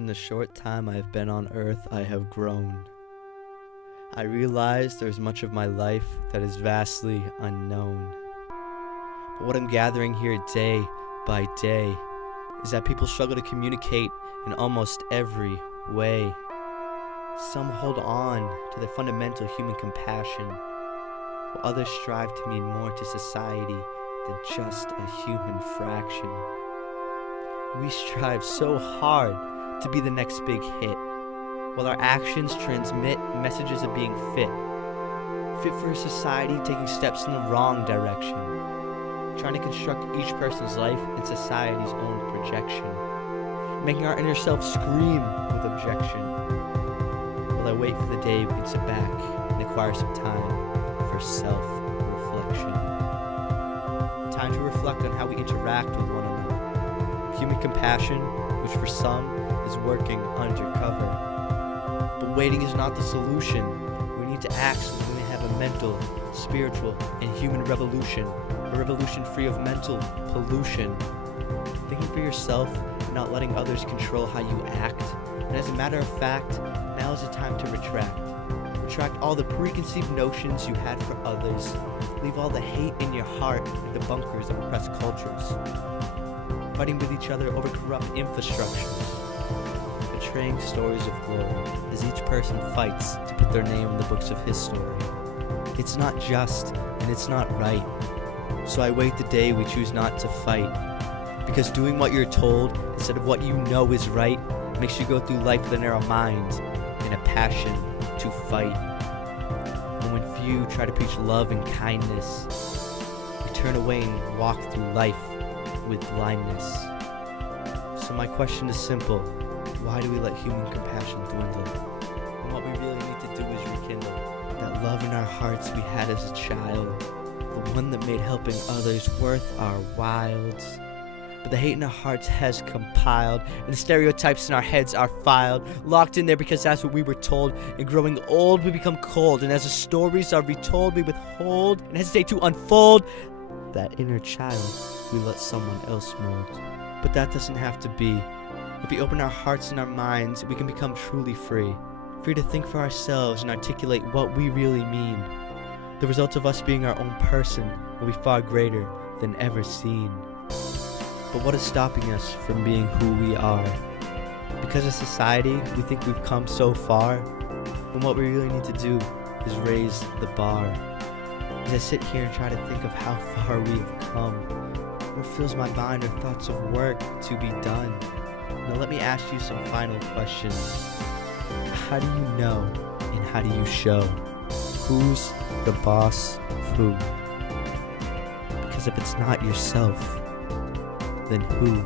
In the short time I have been on Earth, I have grown. I realize there is much of my life that is vastly unknown. But what I'm gathering here day by day is that people struggle to communicate in almost every way. Some hold on to their fundamental human compassion, while others strive to mean more to society than just a human fraction. We strive so hard to be the next big hit, while our actions transmit messages of being fit for a society taking steps in the wrong direction, trying to construct each person's life in society's own projection, making our inner self scream with objection, while I wait for the day we can sit back and acquire some time for self-reflection. Time to reflect on how we interact with one another. Human compassion, which for some is working undercover. But waiting is not the solution. We need to act so that we may have a mental, spiritual, and human revolution. A revolution free of mental pollution. Thinking for yourself and not letting others control how you act. And as a matter of fact, now is the time to retract. Retract all the preconceived notions you had for others. Leave all the hate in your heart in the bunkers of oppressed cultures. Fighting with each other over corrupt infrastructures. Betraying stories of glory as each person fights to put their name in the books of his story. It's not just and it's not right. So I wait the day we choose not to fight. Because doing what you're told instead of what you know is right makes you go through life with a narrow mind and a passion to fight. And when few try to preach love and kindness, we turn away and walk through life with blindness. So my question is simple. Why do we let human compassion dwindle? And what we really need to do is rekindle that love in our hearts we had as a child, the one that made helping others worth our whiles. But the hate in our hearts has compiled, and the stereotypes in our heads are filed, locked in there because that's what we were told. And growing old, we become cold, and as the stories are retold, we withhold and hesitate to unfold that inner child we let someone else mold. But that doesn't have to be. If we open our hearts and our minds, we can become truly free. Free to think for ourselves and articulate what we really mean. The result of us being our own person will be far greater than ever seen. But what is stopping us from being who we are? Because as society, we think we've come so far, when what we really need to do is raise the bar. As I sit here and try to think of how far we have come, what fills my mind are thoughts of work to be done. Now let me ask you some final questions. How do you know and how do you show? Who's the boss of who? Because if it's not yourself, then who?